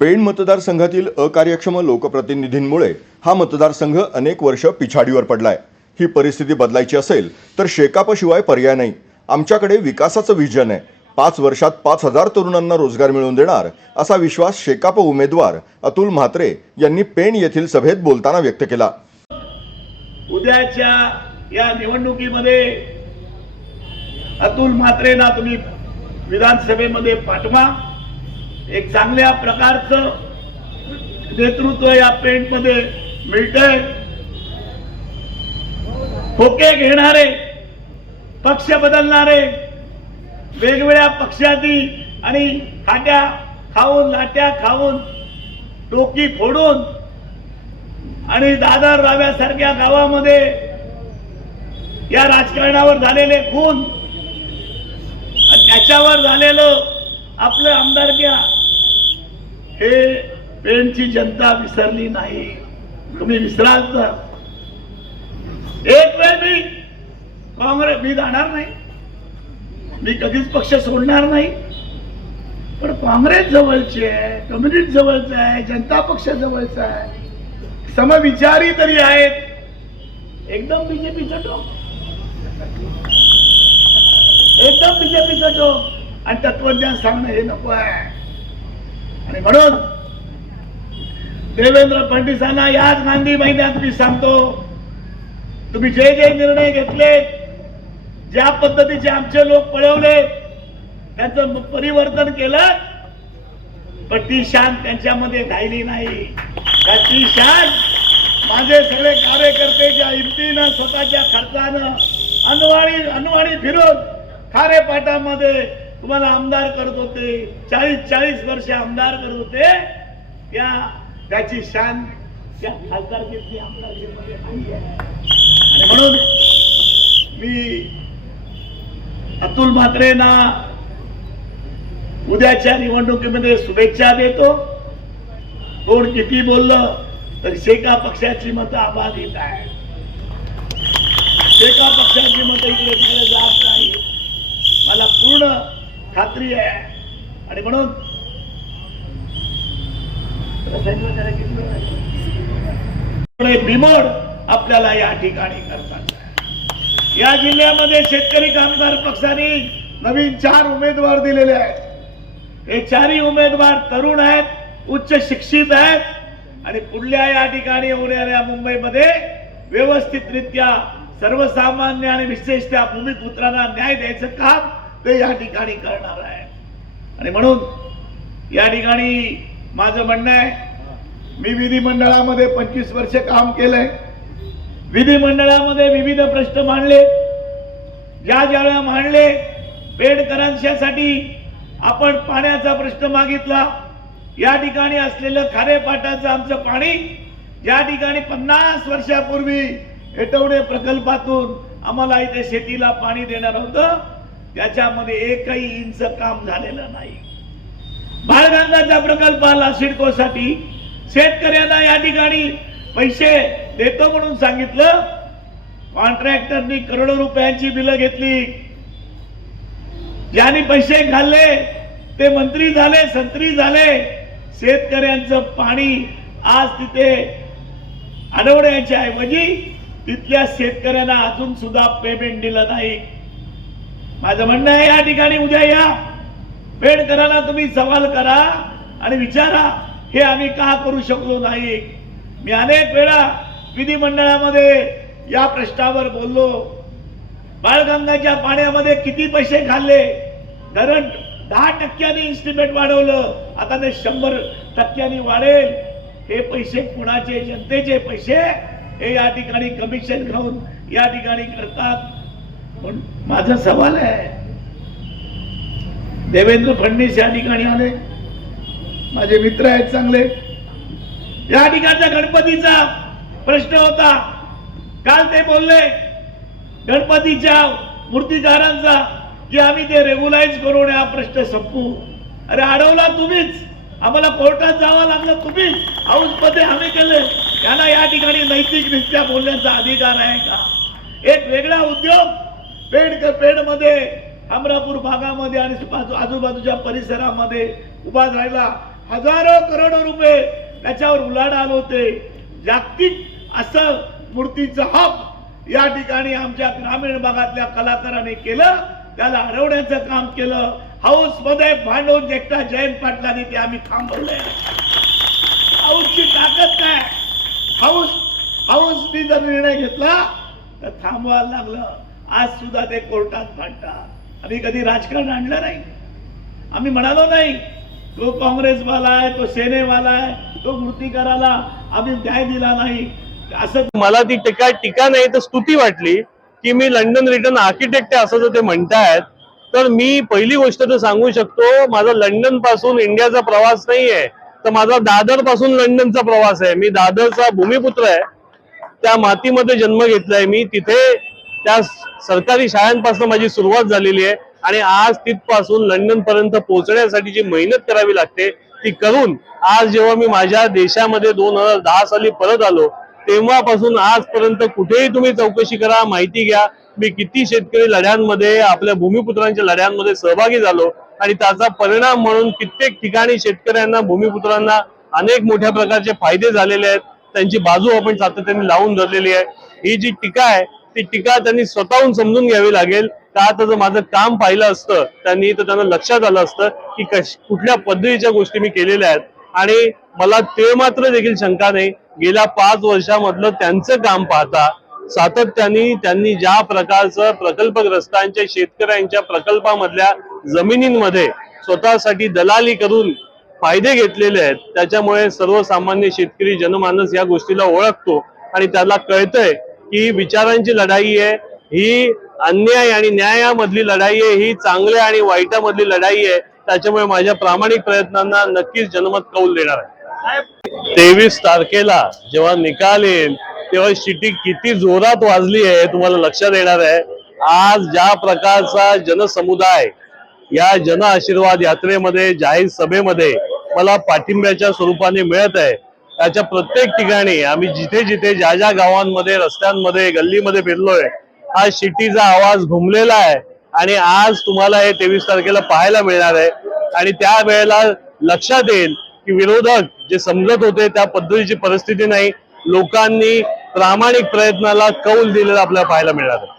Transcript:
पेण मतदारसंघातील अकार्यक्षम लोकप्रतिनिधींमुळे हा मतदारसंघ अनेक वर्ष पिछाडीवर पडलाय. ही परिस्थिती बदलायची असेल तर शेकापशिवाय पर्याय नाही. आमच्याकडे विकासाचं व्हिजन आहे. पाच वर्षात पाच हजार तरुणांना रोजगार मिळवून देणार असा विश्वास शेकाप उमेदवार अतुल म्हात्रे यांनी पेण येथील सभेत बोलताना व्यक्त केला. उद्याच्या या निवडणुकीमध्ये अतुल म्हात्रेंना तुम्ही विधानसभेमध्ये पाठवा. एक चांगल्या प्रकारचं नेतृत्व या पेंटमध्ये मिळतंय. खोके घेणारे पक्ष बदलणारे वेगवेगळ्या पक्षातील आणि खाट्या खाऊन लाट्या खाऊन डोकी फोडून आणि दादर राव्यासारख्या गावामध्ये या राजकारणावर झालेले खून त्याच्यावर झालेलं आपलं आमदार हे पेणची जनता विसरली नाही. तुम्ही विसराल तर. एक वेळ मी काँग्रेस मी जाणार नाही. मी कधीच पक्ष सोडणार नाही. पण काँग्रेस जवळचे आहे कम्युनिस्ट जवळचं आहे जनता पक्ष जवळचा आहे. समविचारी तरी आहेत. एकदम बीजेपीचं टोक. एकदम बीजेपीचं टोक. आणि तत्वज्ञान सांगणं हे नको आहे. आणि म्हणून देवेंद्र फडणवीसांना याच गांधी महिन्यात मी सांगतो तुम्ही जे जे निर्णय घेतले ज्या पद्धतीचे आमचे लोक पळवले त्यांचं परिवर्तन केलं पण ती शान त्यांच्यामध्ये राहिली नाही. ती शान माझे सगळे कार्यकर्ते ज्या हिमतीनं स्वतःच्या खर्चानं अनवाणी अनवाणी फिरून खारे पाटामध्ये तुम्हाला आमदार करत होते चाळीस चाळीस वर्ष आमदार करत होते. त्या त्याची शान त्या खासदारकीतली आमदारकीमध्ये नाही आहे आणि म्हणून मी अतुल म्हात्रेंना उद्याच्या निवडणुकीमध्ये शुभेच्छा देतो. कोण किती बोललं तर शेका पक्षाची मतं अबाधित आहे शेका पक्षाची मतं इकडे तिकडे जात नाही मला पूर्ण खात्री आहे. आणि म्हणून बिमोड आपल्याला या ठिकाणी करतात. या जिल्ह्यामध्ये शेतकरी कामगार पक्षाने नवीन चार उमेदवार दिलेले आहेत. हे चारही उमेदवार तरुण आहेत उच्च शिक्षित आहेत आणि पुढल्या या ठिकाणी होणाऱ्या मुंबईमध्ये व्यवस्थितरित्या सर्वसामान्य आणि विशेषतः भूमिपुत्रांना न्याय द्यायचं काम ते या ठिकाणी करणार आहे. आणि म्हणून या ठिकाणी माझं म्हणणं आहे मी विधिमंडळामध्ये पंचवीस वर्ष काम केलंय. विधिमंडळामध्ये विविध प्रश्न मांडले. ज्या ज्यावेळेला मांडले पेडकरांच्यासाठी आपण पाण्याचा प्रश्न मागितला. या ठिकाणी असलेलं खारेपाटाचं आमचं पाणी ज्या ठिकाणी पन्नास वर्षापूर्वी हेटवडे प्रकल्पातून आम्हाला इथे शेतीला पाणी देणार होतं त्याच्यामध्ये एकही इंच काम झालेलं नाही. बाळगंगाच्या प्रकल्पाला सिडकोसाठी शेतकऱ्यांना या ठिकाणी पैसे देतो म्हणून सांगितलं. कॉन्ट्रॅक्टरनी करोडो रुपयांची बिलं घेतली. ज्यांनी पैसे घालले ते मंत्री झाले संत्री झाले. शेतकऱ्यांचं पाणी आज तिथे अडवण्याच्या ऐवजी तिथल्या शेतकऱ्यांना अजून सुद्धा पेमेंट दिलं नाही. माझं म्हणणं आहे या ठिकाणी उद्या या. पेडकरांना तुम्ही सवाल करा आणि विचारा. हे आम्ही का करू शकलो नाही? मी अनेक वेळा विधिमंडळामध्ये या प्रश्नावर बोललो. बाळगंगाच्या पाण्यामध्ये किती पैसे खाल्ले? धरण दहा टक्क्यांनी इन्स्टिमेट वाढवलं. आता ते शंभर टक्क्यांनी वाढेल. हे पैसे कुणाचे? जनतेचे पैसे? हे या ठिकाणी कमिशन घेऊन या ठिकाणी करतात. पण माझा सवाल आहे. देवेंद्र फडणवीस या ठिकाणी आले. माझे मित्र आहेत चांगले. या ठिकाणचा गणपतीचा प्रश्न होता. काल ते बोलले गणपतीच्या मूर्तिकारांचा की आम्ही ते रेग्युलाइज करून हा प्रश्न संपू अरे अडवला तुम्हीच. आम्हाला कोर्टात जावं लागलं तुम्हीच. हाऊसमध्ये आम्ही केले. त्यांना या ठिकाणी नैतिकरित्या बोलण्याचा अधिकार आहे का? एक वेगळा उद्योग पेड पेडमध्ये अमरापूर भागामध्ये आणि आजूबाजूच्या परिसरामध्ये उभा राहिला. हजारो करोडो रुपये त्याच्यावर उलाढाल होते. जागतिक असं मूर्तीचं हब या ठिकाणी आमच्या ग्रामीण भागातल्या कलाकारांनी केलं. त्याला हरवण्याचं काम केलं. हाऊसमध्ये भांडवून एकटा जयंत पाटलांनी ते आम्ही थांबवलंय. हाऊसची ताकद काय? हाऊस हाऊसनी जर निर्णय घेतला तर थांबवायला लागलं. आज सुद्धा ते कोर्टात भांडतात आम्ही कधी राजकारण आणलं नाही. आम्ही म्हणालो नाही तो काँग्रेसवाला आहे तो सेनेवाला आहे तो मूर्तिकाराला आम्ही न्याय दिला नाही. असं मला ती टीका टीका नाही तर स्तुती वाटली की मी लंडन रिटर्न आर्किटेक्ट आहे असं जर ते म्हणतायत तर मी पहिली गोष्ट तर सांगू शकतो माझा लंडनपासून इंडियाचा प्रवास नाही आहे तर माझा दादरपासून लंडनचा प्रवास आहे. मी दादरचा भूमिपुत्र आहे. त्या मातीमध्ये जन्म घेतलाय मी. तिथे त्या सरकारी शाळांपासून माझी सुरुवात झालेली आहे. आणि आज तिथपासून लंडन पर्यंत पोहोचण्यासाठी जी मेहनत करावी लागते ती करून आज जेव्हा मी माझ्या देशामध्ये दोन हजार दहा साली परत आलो तेव्हापासून आजपर्यंत कुठेही तुम्ही चौकशी करा माहिती घ्या. मी किती शेतकरी लढ्यांमध्ये आपल्या भूमिपुत्रांच्या लढ्यांमध्ये सहभागी झालो. आणि त्याचा परिणाम म्हणून कित्येक ठिकाणी शेतकऱ्यांना भूमिपुत्रांना अनेक मोठ्या प्रकारचे फायदे झालेले आहेत. त्यांची बाजू आपण सातत्याने लावून धरलेली आहे. ही जी टीका आहे ती टीका त्यांनी स्वतःहून समजून घ्यावी लागेल. का आता जर माझं काम पाहिलं असतं त्यांनी तर त्यांना लक्षात आलं असतं की कश कुठल्या पद्धतीच्या गोष्टी मी केलेल्या आहेत. आणि मला ते मात्र देखील शंका नाही. गेल्या पाच वर्षामधलं त्यांचं काम पाहता सातत्याने त्यांनी ज्या प्रकारचं प्रकल्पग्रस्तांच्या शेतकऱ्यांच्या प्रकल्पामधल्या जमिनींमध्ये स्वतःसाठी दलाली करून फायदे घेतलेले आहेत त्याच्यामुळे सर्वसामान्य शेतकरी जनमानस या गोष्टीला ओळखतो आणि त्याला कळतंय की विचारांची लढाई आहे ही अन्याय आणि न्यायामधली लढाई आहे ही चांगल्या आणि वाईटामधली लढाई आहे त्याच्यामुळे माझ्या प्रामाणिक प्रयत्नांना नक्कीच जनमत कौल देणार आहे. तेवीस तारखेला जेव्हा निकाल येईल तेव्हा शिटी किती जोरात वाजली आहे तुम्हाला लक्षात येणार आहे. आज ज्या प्रकारचा जनसमुदाय या जन आशीर्वाद यात्रेमध्ये जाहीर सभेमध्ये मला पाठिंब्याच्या स्वरूपाने मिळत आहे त्याच्या प्रत्येक ठिकाणी आम्ही जिथे जिथे ज्या ज्या गावांमध्ये रस्त्यांमध्ये गल्लीमध्ये फिरलोय हा शिटीचा आवाज घुमलेला आहे. आणि आज तुम्हाला हे तेवीस तारखेला पाहायला मिळणार आहे. आणि त्या वेळेला लक्षात येईल की विरोधक जे समजत होते त्या पद्धतीची परिस्थिती नाही लोकांनी प्रामाणिक प्रयत्नाला कौल दिलेला आपल्याला पाहायला मिळणार आहे.